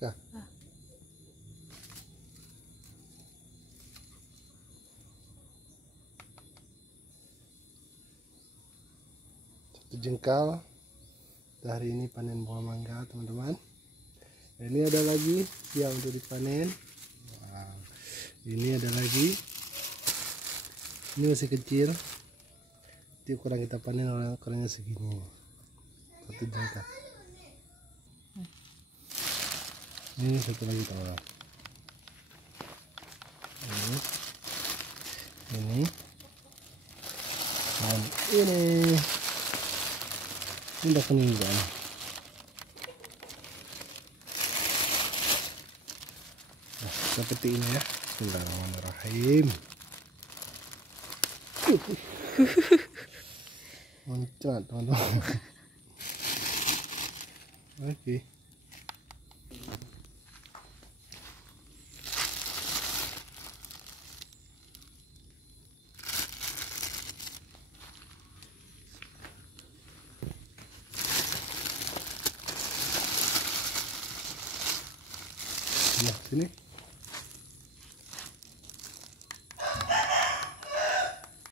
Kah? Satu jengkal. Hari ini panen buah mangga teman-teman. Ini ada lagi siap untuk dipanen. Wow. Ini ada lagi. Ini masih kecil. Nanti kurang kita panen ukurannya segini. Satu jengkal. Ini satu lagi teman-teman. Ini dan ini udah keningan. Nah, seperti ini ya. Bismillahirrahmanirrahim. Loncat teman-teman. Oke. Ya, sini.